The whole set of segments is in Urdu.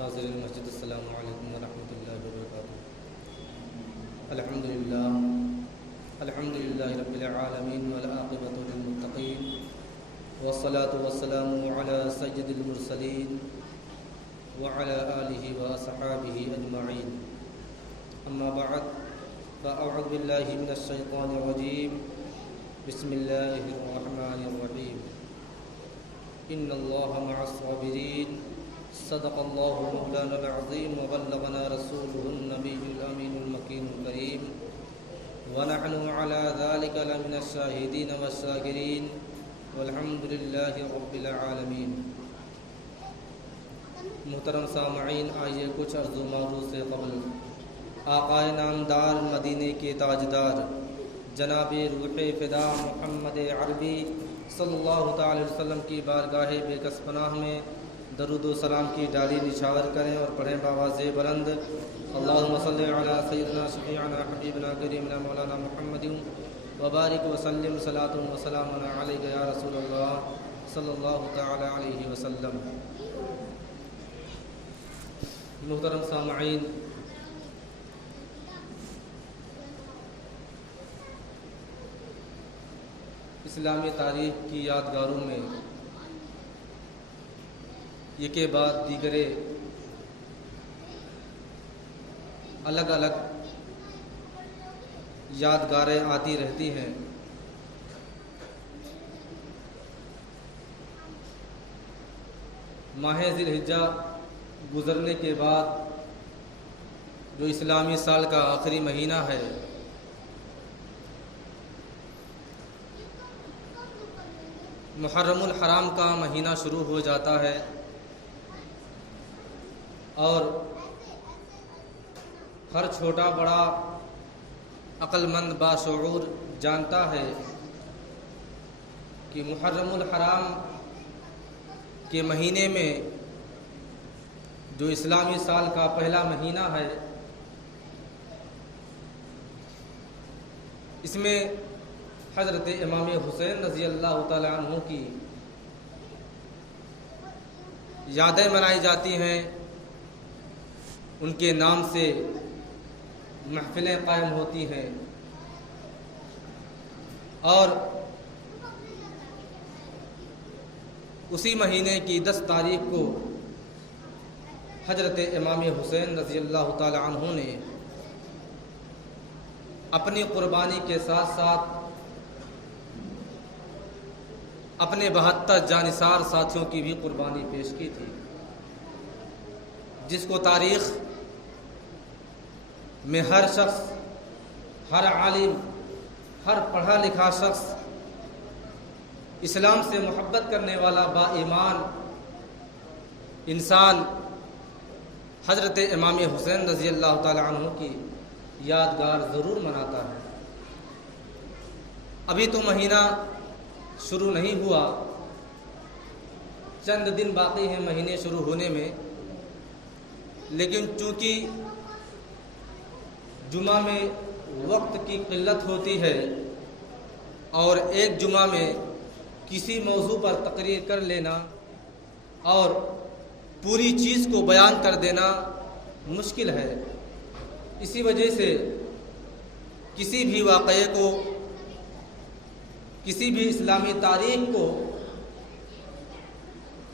حاضرین مسجد السلام علیکم ورحمۃ اللہ وبرکاتہ۔ الحمدللہ رب العالمین والعاقبۃ للمتقین والصلاة والسلام علی سید المرسلین وعلی آلہ واصحابہ اجمعین، اما بعد فاعوذ باللہ من الشیطان الرجیم، بسم اللہ الرحمن الرحیم۔ ان اللہ مع الصابرین، صدق اللہ مولانا العظیم وبلغنا رسولہ النبی الامین المکین الکریم، ونحن على ذلك لمن الشاہدین والشاکرین، والحمد للہ رب العالمین۔ محترم سامعین، آئیے کچھ عرض و معروض سے قبل آقائے نامدار، مدینے کے تاجدار، جناب روح فدا محمد عربی صلی اللہ تعالی وسلم کی بارگاہ بے کس پناہ میں درود و سلام کی ڈالی نچھاور کریں اور پڑھیں بآواز بلند، اللہم صلی علی سیدنا شفیعنا حبیبنا کریمنا مولانا محمد وبارک وسلم صلاۃ و سلام علیک یا رسول اللہ صلی اللہ تعالی علیہ وسلم۔ محترم سامعین، اسلامی تاریخ کی یادگاروں میں ایک کے بعد دیگرے الگ الگ یادگاریں آتی رہتی ہیں۔ ماہ ذی الحجہ گزرنے کے بعد جو اسلامی سال کا آخری مہینہ ہے، محرم الحرام کا مہینہ شروع ہو جاتا ہے، اور ہر چھوٹا بڑا عقل مند باشعور جانتا ہے کہ محرم الحرام کے مہینے میں جو اسلامی سال کا پہلا مہینہ ہے، اس میں حضرت امام حسین رضی اللہ تعالی عنہ کی یادیں منائی جاتی ہیں، ان کے نام سے محفلیں قائم ہوتی ہیں، اور اسی مہینے کی 10 تاریخ کو حضرت امام حسین رضی اللہ تعالی عنہ نے اپنی قربانی کے ساتھ ساتھ اپنے 72 جانثار ساتھیوں کی بھی قربانی پیش کی تھی، جس کو تاریخ میں ہر شخص، ہر عالم، ہر پڑھا لکھا شخص، اسلام سے محبت کرنے والا با ایمان انسان حضرت امام حسین رضی اللہ تعالی عنہ کی یادگار ضرور مناتا ہے۔ ابھی تو مہینہ شروع نہیں ہوا، چند دن باقی ہیں مہینے شروع ہونے میں، لیکن چونکہ جمعہ میں وقت کی قلت ہوتی ہے اور ایک جمعہ میں کسی موضوع پر تقریر کر لینا اور پوری چیز کو بیان کر دینا مشکل ہے، اسی وجہ سے کسی بھی واقعے کو، کسی بھی اسلامی تاریخ کو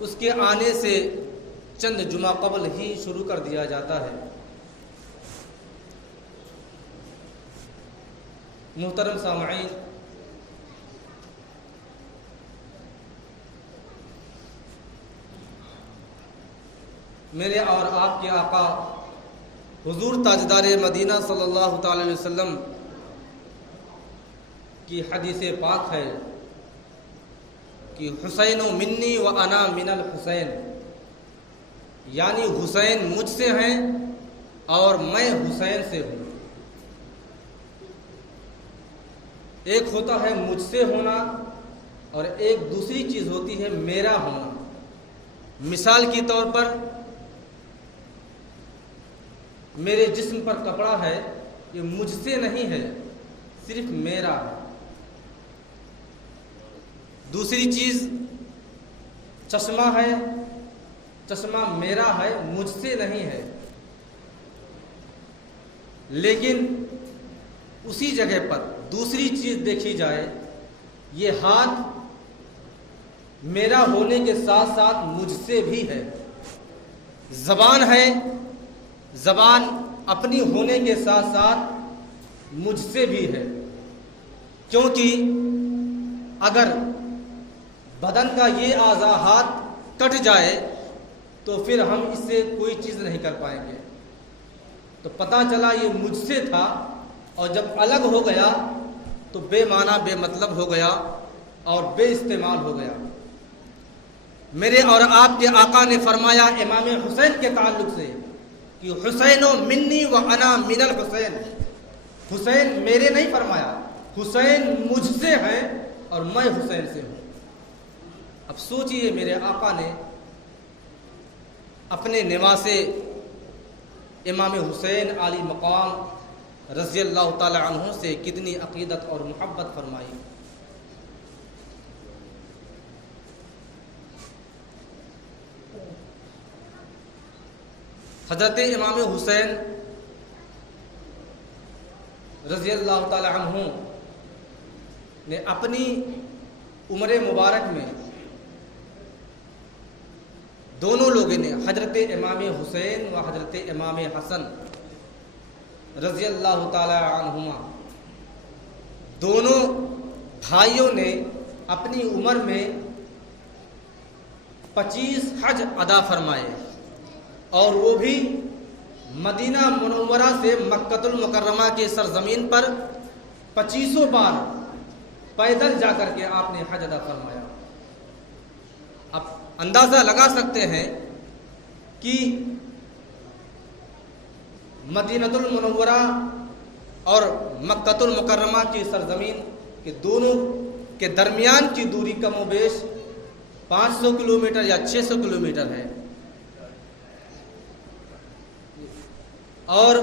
اس کے آنے سے چند جمعہ قبل ہی شروع کر دیا جاتا ہے۔ محترم سامعین، میرے اور آپ کے آقا حضور تاجدار مدینہ صلی اللہ تعالی علیہ وسلم کی حدیث پاک ہے کہ حسین منی و انا من الحسین، یعنی حسین مجھ سے ہیں اور میں حسین سے ہوں۔ ایک ہوتا ہے مجھ سے ہونا اور ایک دوسری چیز ہوتی ہے میرا ہونا۔ مثال کے طور پر میرے جسم پر کپڑا ہے، یہ مجھ سے نہیں ہے، صرف میرا ہے۔ دوسری چیز چشمہ ہے، چشمہ میرا ہے، مجھ سے نہیں ہے، لیکن اسی جگہ پر دوسری چیز دیکھی جائے، یہ ہاتھ میرا ہونے کے ساتھ ساتھ مجھ سے بھی ہے، زبان ہے، زبان اپنی ہونے کے ساتھ ساتھ مجھ سے بھی ہے، کیونکہ اگر بدن کا یہ اعضاء ہاتھ کٹ جائے تو پھر ہم اس سے کوئی چیز نہیں کر پائیں گے۔ تو پتہ چلا یہ مجھ سے تھا، اور جب الگ ہو گیا تو بے معنی بے مطلب ہو گیا اور بے استعمال ہو گیا۔ میرے اور آپ کے آقا نے فرمایا امام حسین کے تعلق سے کہ حسین منی و انا من الحسین، حسین میرے نہیں فرمایا، حسین مجھ سے ہیں اور میں حسین سے ہوں۔ اب سوچئے میرے آقا نے اپنے نواسے امام حسین علی مقام رضی اللہ تعالی عنہ سے کتنی عقیدت اور محبت فرمائی۔ حضرت امام حسین رضی اللہ تعالی عنہ نے اپنی عمر مبارک میں دونوں لوگوں نے، حضرت امام حسین و حضرت امام حسن رضی اللہ تعالی عنہما، دونوں بھائیوں نے اپنی عمر میں 25 حج ادا فرمائے، اور وہ بھی مدینہ منورہ سے مکۃ المکرمہ کے سرزمین پر 25 بار پیدل جا کر کے آپ نے حج ادا فرمایا۔ اب اندازہ لگا سکتے ہیں کہ مدینہ المنورہ اور مکۃ المکرمہ کی سرزمین کے دونوں کے درمیان کی دوری کم و بیش 500 کلومیٹر یا 600 کلومیٹر ہے، اور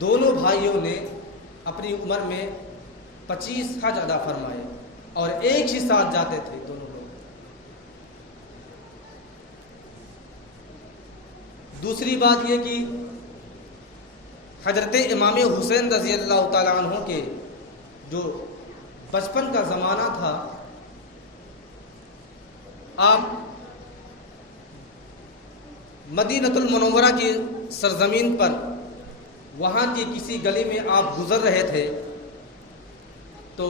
دونوں بھائیوں نے اپنی عمر میں 25 حج ادا فرمائے اور ایک ہی ساتھ جاتے تھے دونوں لوگ۔ دوسری بات یہ کہ حضرت امام حسین رضی اللہ تعالی عنہ کے جو بچپن کا زمانہ تھا، آپ مدینہ المنورہ کی سرزمین پر وہاں کی کسی گلی میں آپ گزر رہے تھے تو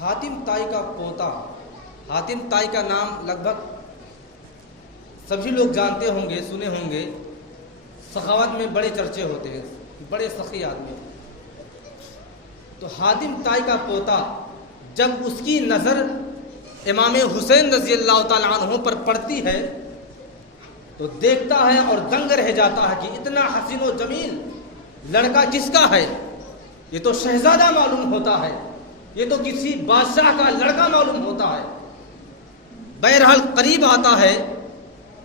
حاتم طائی کا پوتا، حاتم طائی کا نام لگ بھگ سبھی لوگ جانتے ہوں گے، سنے ہوں گے، سخاوت میں بڑے چرچے ہوتے ہیں، بڑے سخی آدمی۔ تو حاتم طائی کا پوتا جب اس کی نظر امام حسین رضی اللہ تعالی عنہ پر پڑتی ہے تو دیکھتا ہے اور دنگ رہ جاتا ہے کہ اتنا حسین و جمیل لڑکا کس کا ہے؟ یہ تو شہزادہ معلوم ہوتا ہے، یہ تو کسی بادشاہ کا لڑکا معلوم ہوتا ہے۔ بہرحال قریب آتا ہے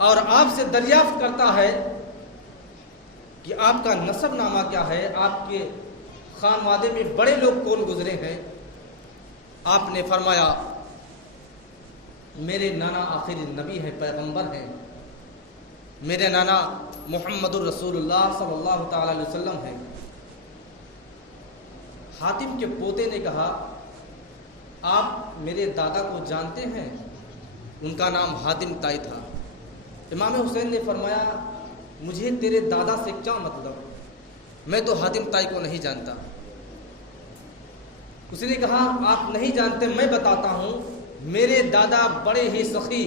اور آپ سے دریافت کرتا ہے کہ آپ کا نسب نامہ کیا ہے، آپ کے خانوادے میں بڑے لوگ کون گزرے ہیں؟ آپ نے فرمایا میرے نانا آخری نبی ہے، پیغمبر ہیں، میرے نانا محمد الرسول اللہ صلی اللہ تعالی علیہ وسلم ہیں۔ حاتم کے پوتے نے کہا آپ میرے دادا کو جانتے ہیں؟ ان کا نام حاتم طائی تھا۔ امام حسین نے فرمایا مجھے تیرے دادا سے کیا مطلب، میں تو حاتم طائی کو نہیں جانتا۔ اس نے کہا آپ نہیں جانتے، میں بتاتا ہوں، میرے دادا بڑے ہی سخی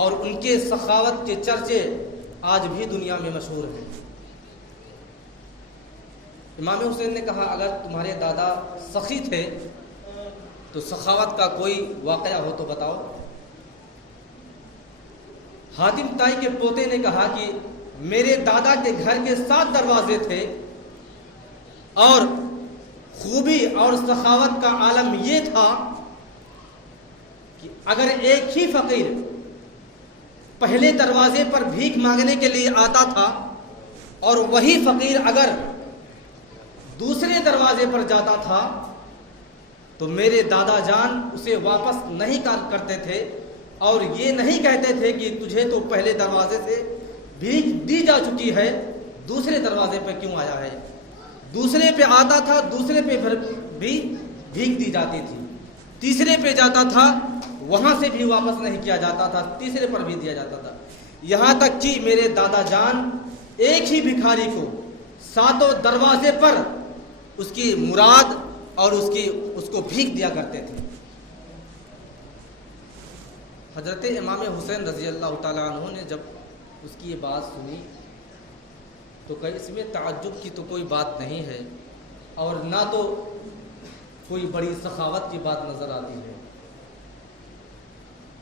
اور ان کے سخاوت کے چرچے آج بھی دنیا میں مشہور ہیں۔ امام حسین نے کہا اگر تمہارے دادا سخی تھے تو سخاوت کا کوئی واقعہ ہو تو بتاؤ۔ حاتم طائی کے پوتے نے کہا کہ میرے دادا کے گھر کے 7 دروازے تھے، اور خوبی اور سخاوت کا عالم یہ تھا کہ اگر ایک ہی فقیر پہلے دروازے پر بھیک مانگنے کے لیے آتا تھا اور وہی فقیر اگر دوسرے دروازے پر جاتا تھا تو میرے دادا جان اسے واپس نہیں کرتے تھے، اور یہ نہیں کہتے تھے کہ تجھے تو پہلے دروازے سے بھیک دی جا چکی ہے، دوسرے دروازے پہ کیوں آیا ہے؟ دوسرے پہ آتا تھا، دوسرے پہ بھی بھیک دی جاتی تھی، تیسرے پہ جاتا تھا، وہاں سے بھی واپس نہیں کیا جاتا تھا، تیسرے پر بھی دیا جاتا تھا، یہاں تک کہ میرے دادا جان ایک ہی بھکاری کو 7 دروازے پر اس کی مراد اور اس کو بھیک دیا کرتے تھے۔ حضرت امام حسین رضی اللہ تعالیٰ عنہ نے جب اس کی یہ بات سنی تو کہ اس میں تعجب کی تو کوئی بات نہیں ہے اور نہ تو کوئی بڑی سخاوت کی بات نظر آتی ہے۔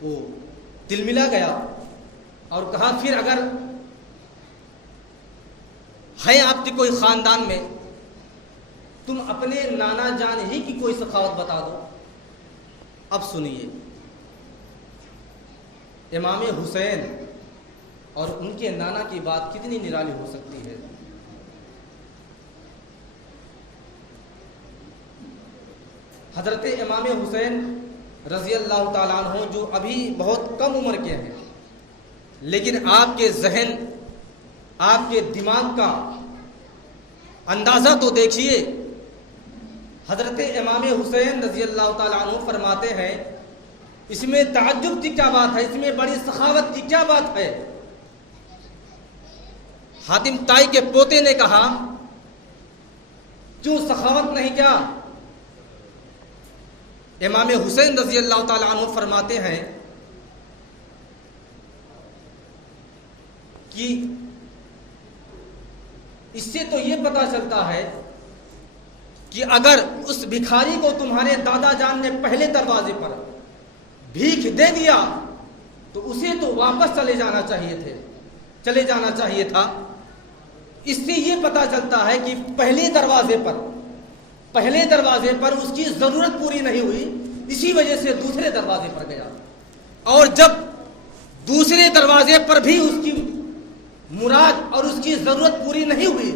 وہ تلملا گیا اور کہا پھر اگر ہے آپ کے کوئی خاندان میں، تم اپنے نانا جان ہی کی کوئی سخاوت بتا دو۔ اب سنیے، امام حسین اور ان کے نانا کی بات کتنی نرالی ہو سکتی ہے۔ حضرت امام حسین رضی اللہ تعالیٰ عنہ جو ابھی بہت کم عمر کے ہیں، لیکن آپ کے ذہن، آپ کے دماغ کا اندازہ تو دیکھیے۔ حضرت امام حسین رضی اللہ تعالیٰ عنہ فرماتے ہیں اس میں تعجب کی کیا بات ہے، اس میں بڑی سخاوت کی کیا بات ہے؟ حاتم طائی کے پوتے نے کہا کیوں سخاوت نہیں کیا؟ امام حسین رضی اللہ تعالیٰ عنہ فرماتے ہیں کہ اس سے تو یہ پتا چلتا ہے کہ اگر اس بھکاری کو تمہارے دادا جان نے پہلے دروازے پر بھیک دے دیا تو اسے تو واپس چلے جانا چاہیے تھا۔ اس سے یہ پتا چلتا ہے کہ پہلے دروازے پر اس کی ضرورت پوری نہیں ہوئی، اسی وجہ سے دوسرے دروازے پر گیا، اور جب دوسرے دروازے پر بھی اس کی مراد اور اس کی ضرورت پوری نہیں ہوئی،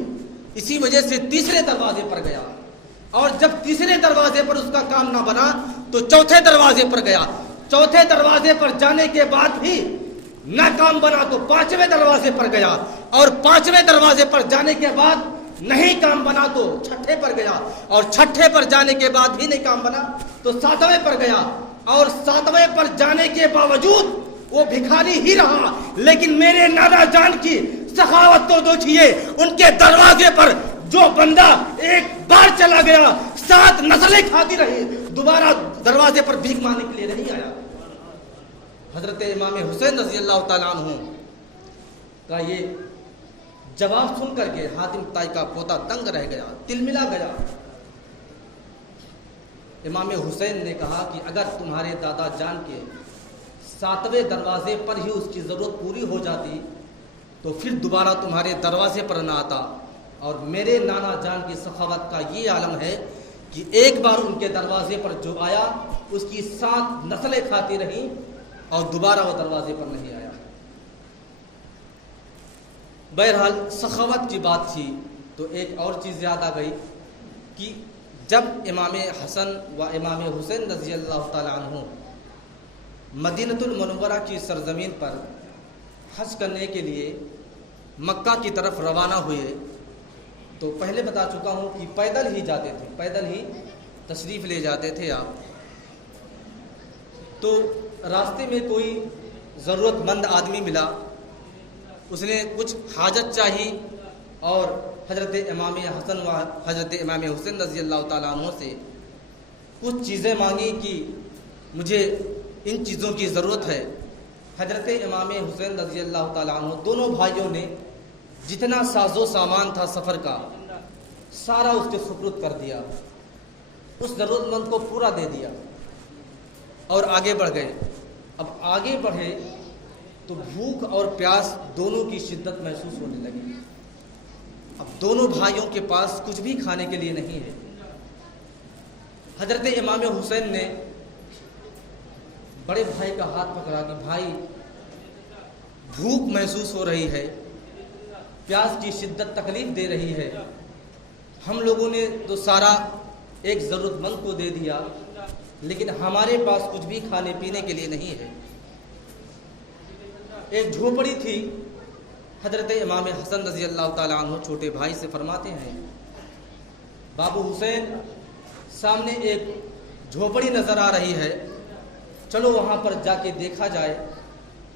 اسی وجہ سے تیسرے دروازے پر گیا، اور جب تیسرے دروازے پر اس کا کام نہ بنا تو چوتھے دروازے پر گیا، چوتھے دروازے پر جانے کے بعد بھی نہ کام بنا تو 5ویں دروازے پر گیا، اور 5ویں دروازے پر جانے کے بعد نہیں کام بنا تو 6ٹھے پر گیا، اور 6ٹھے پر جانے کے بعد بھی نہیں کام بنا تو 7ویں پر گیا، اور 7ویں پر جانے کے باوجود وہ بھکاری ہی رہا، لیکن میرے نانا جان کی سخاوت تو دیکھیے، ان کے دروازے پر جو بندہ ایک بار چلا گیا 7 نسلیں کھاتی رہی، دوبارہ دروازے پر بھیک مانگنے کے لیے نہیں آیا۔ حضرت امام حسین رضی اللہ تعالیٰ عنہ کا یہ جواب سن کر کے حاتم طائی کا پوتا دنگ رہ گیا، تلملا گیا۔ امام حسین نے کہا کہ اگر تمہارے دادا جان کے 7ویں دروازے پر ہی اس کی ضرورت پوری ہو جاتی تو پھر دوبارہ تمہارے دروازے پر نہ آتا، اور میرے نانا جان کی سخاوت کا یہ عالم ہے کہ ایک بار ان کے دروازے پر جو آیا اس کی 7 نسلیں کھاتی رہیں اور دوبارہ وہ دروازے پر نہیں آیا۔ بہرحال سخاوت کی بات تھی تو ایک اور چیز یاد آ گئی کہ جب امام حسن و امام حسین رضی اللہ تعالیٰ عنہ مدینۃ المنورہ کی سرزمین پر حج کرنے کے لیے مکہ کی طرف روانہ ہوئے تو پہلے بتا چکا ہوں کہ پیدل ہی جاتے تھے، پیدل ہی تشریف لے جاتے تھے آپ۔ تو راستے میں کوئی ضرورت مند آدمی ملا، اس نے کچھ حاجت چاہی اور حضرت امام حسن و حضرت امام حسین رضی اللہ تعالیٰ عنہ سے کچھ چیزیں مانگی کہ مجھے ان چیزوں کی ضرورت ہے۔ حضرت امام حسین رضی اللہ تعالیٰ عنہ دونوں بھائیوں نے جتنا ساز و سامان تھا سفر کا سارا اس کے سپرد کر دیا، اس ضرورت مند کو پورا دے دیا اور آگے بڑھ گئے۔ اب آگے بڑھے تو بھوک اور پیاس دونوں کی شدت محسوس ہونے لگی۔ اب دونوں بھائیوں کے پاس کچھ بھی کھانے کے لیے نہیں ہے۔ حضرت امام حسین نے بڑے بھائی کا ہاتھ پکڑا کہ بھائی بھوک محسوس ہو رہی ہے، پیاس کی شدت تکلیف دے رہی ہے، ہم لوگوں نے تو سارا ایک ضرورت مند کو دے دیا لیکن ہمارے پاس کچھ بھی کھانے پینے کے لیے نہیں ہے۔ ایک جھوپڑی تھی. حضرت امام حسن رضی اللہ تعالیٰ عنہ چھوٹے بھائی سے فرماتے ہیں بابو حسین سامنے ایک جھوپڑی نظر آ رہی ہے، چلو وہاں پر جا کے دیکھا جائے،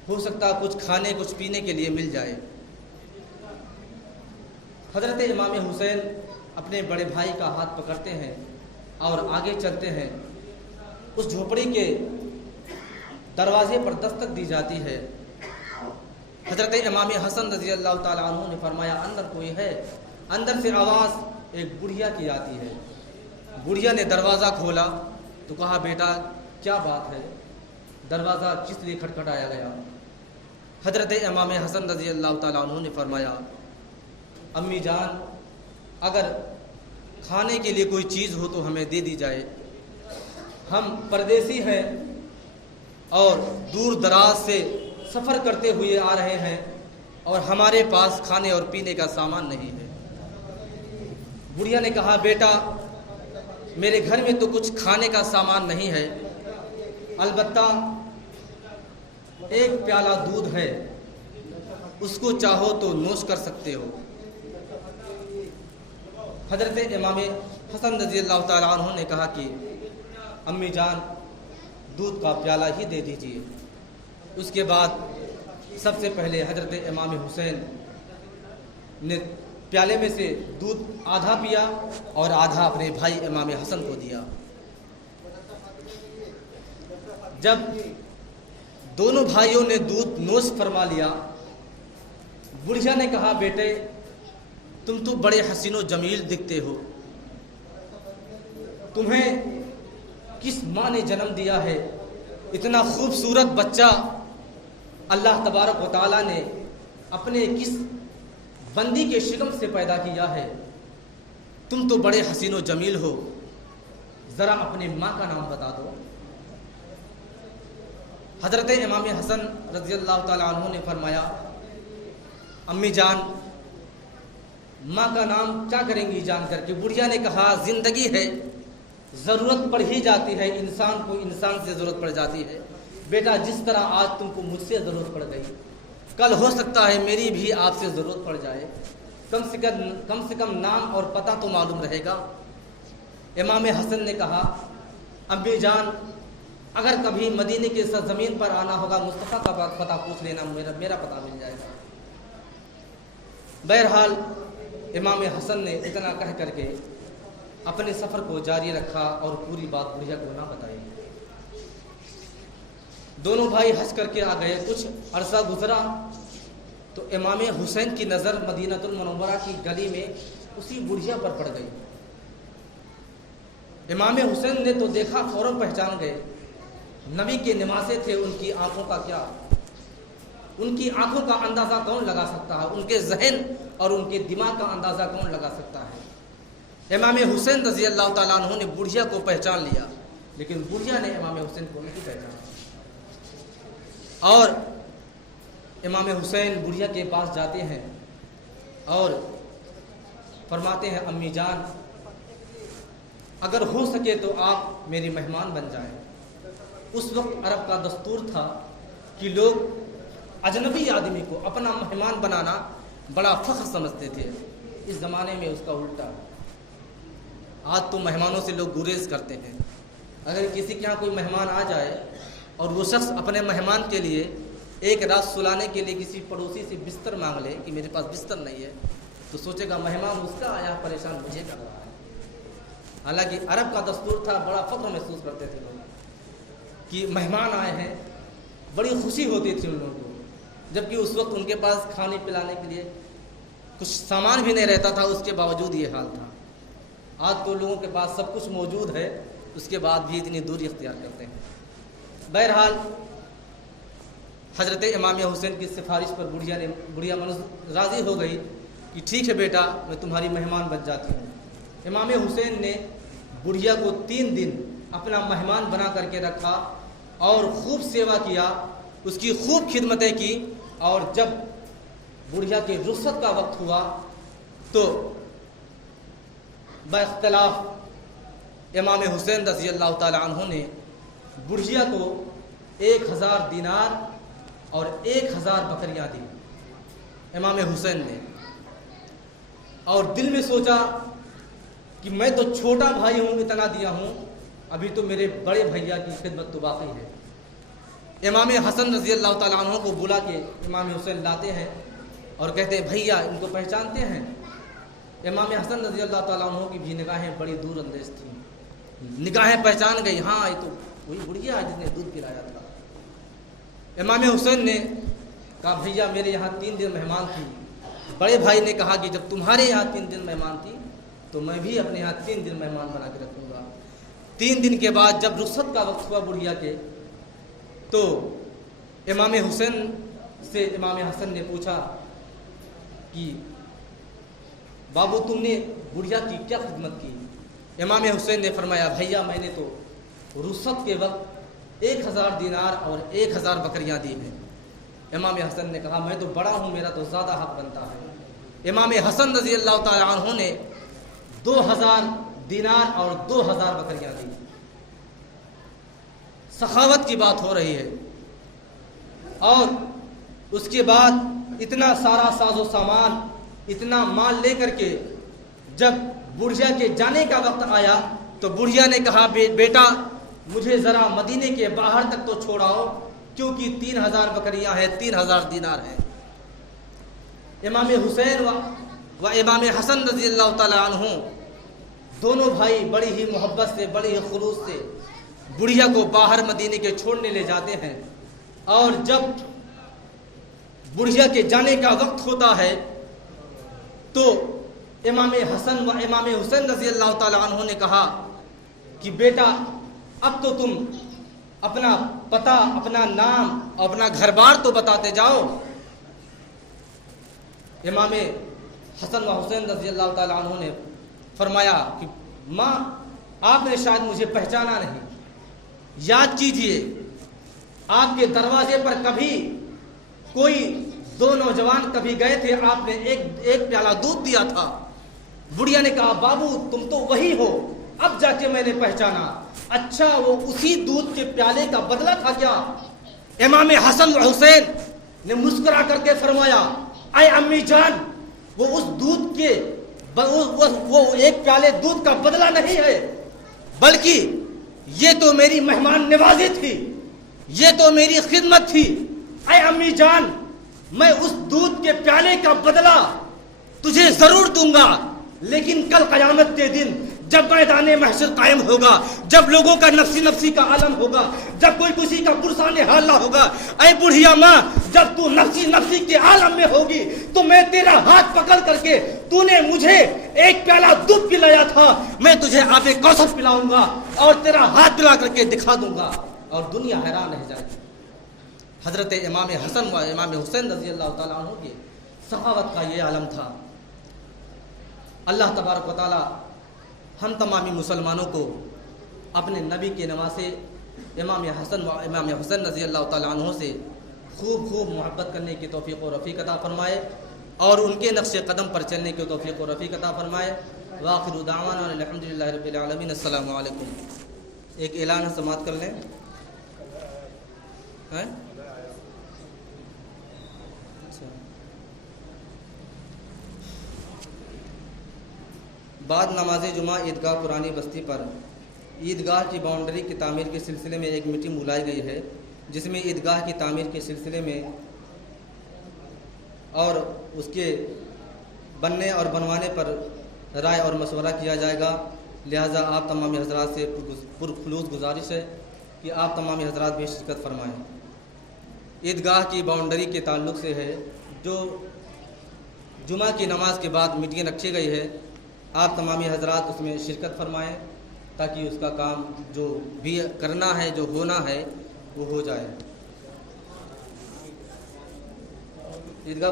ہو سکتا کچھ کھانے کچھ پینے کے لیے مل جائے. حضرت امام حسین اپنے بڑے بھائی کا ہاتھ پکڑتے ہیں اور آگے چلتے ہیں. اس جھوپڑی کے دروازے پر دستک دی جاتی ہے. حضرت امام حسن رضی اللہ تعالیٰ عنہ نے فرمایا اندر کوئی ہے. اندر سے آواز ایک بڑھیا کی آتی ہے. بڑھیا نے دروازہ کھولا تو کہا بیٹا کیا بات ہے، دروازہ کس لیے کھٹکھٹایا گیا؟ حضرت امام حسن رضی اللہ تعالیٰ عنہ نے فرمایا امی جان اگر کھانے کے لیے کوئی چیز ہو تو ہمیں دے دی جائے، ہم پردیسی ہیں اور دور دراز سے سفر کرتے ہوئے آ رہے ہیں اور ہمارے پاس کھانے اور پینے کا سامان نہیں ہے. بڑھیا نے کہا بیٹا میرے گھر میں تو کچھ کھانے کا سامان نہیں ہے، البتہ ایک پیالہ دودھ ہے، اس کو چاہو تو نوش کر سکتے ہو. حضرت امام حسن رضی اللہ تعالیٰ عنہ نے کہا کہ امی جان دودھ کا پیالہ ہی دے دیجیے. اس کے بعد سب سے پہلے حضرت امام حسین نے پیالے میں سے دودھ آدھا پیا اور آدھا اپنے بھائی امام حسن کو دیا. جب دونوں بھائیوں نے دودھ نوش فرما لیا، بڑھیا نے کہا بیٹے تم تو بڑے حسین و جمیل دکھتے ہو، تمہیں کس ماں نے جنم دیا ہے؟ اتنا خوبصورت بچہ اللہ تبارک و تعالیٰ نے اپنے کس بندی کے شکم سے پیدا کیا ہے؟ تم تو بڑے حسین و جمیل ہو، ذرا اپنے ماں کا نام بتا دو. حضرت امام حسن رضی اللہ تعالیٰ عنہ نے فرمایا امی جان ماں کا نام کیا کریں گی جان کر کے؟ بڑھیا نے کہا زندگی ہے، ضرورت پڑ ہی جاتی ہے، انسان کو انسان سے ضرورت پڑ جاتی ہے. بیٹا جس طرح آج تم کو مجھ سے ضرورت پڑ گئی، کل ہو سکتا ہے میری بھی آپ سے ضرورت پڑ جائے. کم سے کم نام اور پتہ تو معلوم رہے گا. امام حسن نے کہا امی جان اگر کبھی مدینے کے سرزمین پر آنا ہوگا مصطفیٰ کا پتہ پوچھ لینا، میرا پتہ مل جائے گا. بہرحال امام حسن نے اتنا کہہ کر کے اپنے سفر کو جاری رکھا اور پوری بات بڑھیا کو نہ بتائی. دونوں بھائی ہنس کر کے آ گئے. کچھ عرصہ گزرا تو امام حسین کی نظر مدینہ المنورہ کی گلی میں اسی بڑھیا پر پڑ گئی. امام حسین نے تو دیکھا فوراً پہچان گئے. نبی کے نواسے تھے، ان کی آنکھوں کا کیا، ان کی آنکھوں کا اندازہ کون لگا سکتا ہے؟ ان کے ذہن اور ان کے دماغ کا اندازہ کون لگا سکتا ہے؟ امام حسین رضی اللہ تعالیٰ عنہ نے بڑھیا کو پہچان لیا، لیکن بڑھیا نے امام حسین کو نہیں پہچانا. اور امام حسین بڑھیا کے پاس جاتے ہیں اور فرماتے ہیں امی جان اگر ہو سکے تو آپ میری مہمان بن جائیں. اس وقت عرب کا دستور تھا کہ لوگ اجنبی آدمی کو اپنا مہمان بنانا بڑا فخر سمجھتے تھے. اس زمانے میں اس کا الٹا. آج تو مہمانوں سے لوگ گریز کرتے ہیں. اگر کسی کے یہاں کوئی مہمان آ جائے اور وہ شخص اپنے مہمان کے لیے ایک رات سلانے کے لیے کسی پڑوسی سے بستر مانگ لے کہ میرے پاس بستر نہیں ہے، تو سوچے گا مہمان اس کا آیا پریشان مجھے کر رہا ہے. حالانکہ عرب کا دستور تھا، بڑا فخر محسوس کرتے تھے لوگ کہ مہمان آئے ہیں، بڑی خوشی ہوتی تھی ان لوگوں کو. جبکہ اس وقت ان کے پاس کھانے پلانے کے لیے کچھ سامان بھی نہیں رہتا تھا، اس کے باوجود یہ حال تھا. آج تو لوگوں کے پاس سب کچھ موجود ہے، اس کے بعد بھی اتنی دوری اختیار کرتے ہیں. بہرحال حضرت امام حسین کی سفارش پر بڑھیا راضی ہو گئی کہ ٹھیک ہے بیٹا میں تمہاری مہمان بن جاتی ہوں. امام حسین نے بڑھیا کو 3 دن اپنا مہمان بنا کر کے رکھا اور خوب سیوا کیا، اس کی خوب خدمتیں کی. اور جب بڑھیا کے رخصت کا وقت ہوا تو باختلاف امام حسین رضی اللہ تعالی عنہ نے بڑھیا کو 1000 دینار اور 1000 بکریاں دی امام حسین نے، اور دل میں سوچا کہ میں تو چھوٹا بھائی ہوں، اتنا دیا ہوں، ابھی تو میرے بڑے بھیا کی خدمت تو باقی ہے۔ امام حسن رضی اللہ تعالیٰ عنہ کو بلا کے امام حسین لاتے ہیں اور کہتے ہیں بھیا ان کو پہچانتے ہیں؟ امام حسن رضی اللہ تعالیٰ عنہ کی بھی نگاہیں بڑی دور اندیز تھیں، نگاہیں پہچان گئی، ہاں یہ تو وہی بڑھیا ہے جس نے دودھ پلایا تھا۔ امام حسین نے کہا بھیا میرے یہاں 3 دن مہمان تھی۔ بڑے بھائی نے کہا کہ جب تمہارے یہاں 3 دن مہمان تھی تو میں بھی اپنے یہاں 3 دن مہمان بنا کے رکھوں گا۔ 3 دن کے بعد جب رخصت کا وقت ہوا بڑھیا کے، تو امام حسین سے امام حسن نے پوچھا کہ بابو تم نے بڑھیا کی کیا خدمت کی؟ امام حسین نے فرمایا بھیا میں نے تو رخصت کے وقت 1000 دینار اور 1000 بکریاں دی ہیں۔ امام حسن نے کہا میں تو بڑا ہوں، میرا تو زیادہ حق بنتا ہے۔ امام حسن رضی اللہ تعالیٰ عنہ نے 2000 دینار اور 2000 بکریاں دی۔ سخاوت کی بات ہو رہی ہے، اور اس کے بعد اتنا سارا ساز و سامان، اتنا مال لے کر کے جب بڑھیا کے جانے کا وقت آیا تو بڑھیا نے کہا بیٹا مجھے ذرا مدینے کے باہر تک تو چھوڑاؤ، کیونکہ 3000 بکریاں ہیں، 3000 دینار ہیں۔ امام حسین و امام حسن رضی اللہ تعالیٰ عنہ دونوں بھائی بڑی ہی محبت سے، بڑی ہی خلوص سے بڑھیا کو باہر مدینے کے چھوڑنے لے جاتے ہیں، اور جب بڑھیا کے جانے کا وقت ہوتا ہے تو امام حسن و امام حسین رضی اللہ تعالیٰ عنہ نے کہا کہ بیٹا اب تو تم اپنا پتہ، اپنا نام، اپنا گھر بار تو بتاتے جاؤ۔ امام حسن و حسین رضی اللہ تعالیٰ عنہ نے فرمایا کہ ماں آپ نے شاید مجھے پہچانا نہیں، یاد کیجئے آپ کے دروازے پر کبھی کوئی 2 نوجوان کبھی گئے تھے، آپ نے ایک پیالہ دودھ دیا تھا۔ بڑھیا نے کہا بابو تم تو وہی ہو، اب جا کے میں نے پہچانا، اچھا وہ اسی دودھ کے پیالے کا بدلہ تھا کیا؟ امام حسن و حسین نے مسکرا کر کے فرمایا اے امی جان، وہ اس دودھ کے وہ ایک پیالے دودھ کا بدلہ نہیں ہے، بلکہ یہ تو میری مہمان نوازی تھی، یہ تو میری خدمت تھی۔ اے امی جان میں اس دودھ کے پیالے کا بدلہ تجھے ضرور دوں گا، لیکن کل قیامت کے دن جب میدان محشر قائم ہوگا، جب لوگوں کا نفسی نفسی کا عالم ہوگا، جب کوئی کسی کا پرسان حال نہ ہوگا، اے بڑھیا ماں جب تو نفسی نفسی کے عالم میں ہوگی تو میں تیرا ہاتھ پکڑ کر کے، تو نے مجھے ایک پیالہ دودھ پلایا تھا، میں تجھے آب کوثر پلاؤں گا اور تیرا ہاتھ پلا کر کے دکھا دوں گا، اور دنیا حیران رہ جائے گی۔ حضرت امام حسن و امام حسین رضی اللہ تعالیٰ عنہ کے سخاوت کا یہ عالم تھا۔ اللہ تبارک و تعالیٰ ہم تمامی مسلمانوں کو اپنے نبی کے نواسے امام حسن و امام حسین رضی اللہ تعالیٰ عنہ سے خوب خوب محبت کرنے کی توفیق و رفیق عطا فرمائے، اور ان کے نقش قدم پر چلنے کی توفیق و رفیق عطا فرمائے۔ وآخر دعوانا الحمدللہ رب العالمین۔ السلام علیکم۔ ایک اعلان سماعت کر لیں۔ بعد نماز جمعہ عیدگاہ پرانی بستی پر عیدگاہ کی باؤنڈری کی تعمیر کے سلسلے میں ایک میٹنگ بلائی گئی ہے، جس میں عیدگاہ کی تعمیر کے سلسلے میں اور اس کے بننے اور بنوانے پر رائے اور مشورہ کیا جائے گا۔ لہٰذا آپ تمام حضرات سے پرخلوص گزارش ہے کہ آپ تمام حضرات بھی شرکت فرمائیں۔ عیدگاہ کی باؤنڈری کے تعلق سے ہے، جو جمعہ کی نماز کے بعد میٹنگ رکھی گئی ہے، آپ تمامی حضرات اس میں شرکت فرمائیں تاکہ اس کا کام جو بھی کرنا ہے، جو ہونا ہے، وہ ہو جائے۔ عیدگاہ